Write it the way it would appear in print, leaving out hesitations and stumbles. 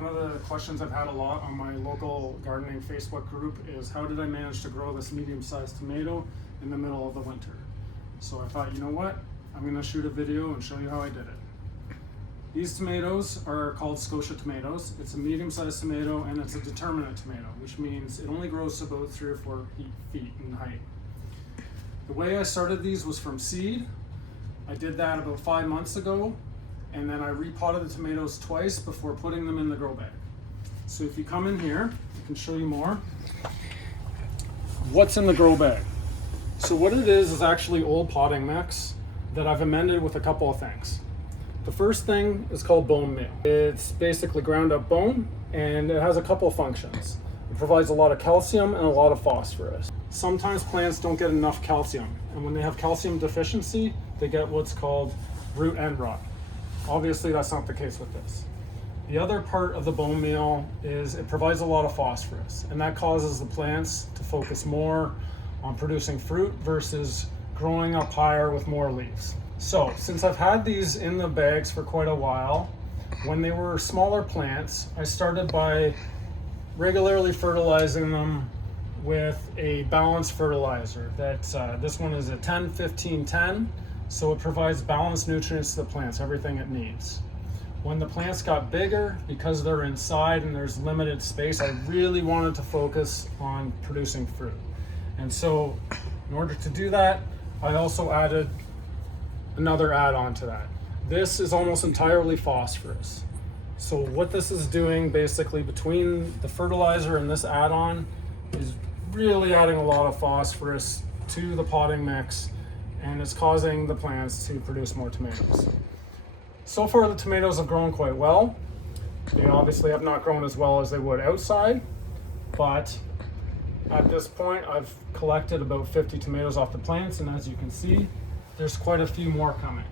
One of the questions I've had a lot on my local gardening Facebook group is how did I manage to grow this medium-sized tomato in the middle of the winter? So I thought, you know what? I'm gonna shoot a video and show you how I did it. These tomatoes are called Scotia tomatoes. It's a medium-sized tomato and it's a determinate tomato, which means it only grows to about 3 or 4 feet in height. The way I started these was from seed. I did that about 5 months ago, and then I repotted the tomatoes twice before putting them in the grow bag. So if you come in here, I can show you more. What's in the grow bag? So what it is actually old potting mix that I've amended with a couple of things. The first thing is called bone meal. It's basically ground up bone, and it has a couple of functions. It provides a lot of calcium and a lot of phosphorus. Sometimes plants don't get enough calcium, and when they have calcium deficiency, they get what's called root end rot. Obviously, that's not the case with this. The other part of the bone meal is it provides a lot of phosphorus, and that causes the plants to focus more on producing fruit versus growing up higher with more leaves. So, since I've had these in the bags for quite a while, when they were smaller plants, I started by regularly fertilizing them with a balanced fertilizer. This one is a 10-15-10. So it provides balanced nutrients to the plants, everything it needs. When the plants got bigger, because they're inside and there's limited space, I really wanted to focus on producing fruit. And so in order to do that, I also added another add-on to that. This is almost entirely phosphorus. So what this is doing basically between the fertilizer and this add-on is really adding a lot of phosphorus to the potting mix, and it's causing the plants to produce more tomatoes. So far the tomatoes have grown quite well. They obviously have not grown as well as they would outside, but at this point I've collected about 50 tomatoes off the plants, and as you can see, there's quite a few more coming.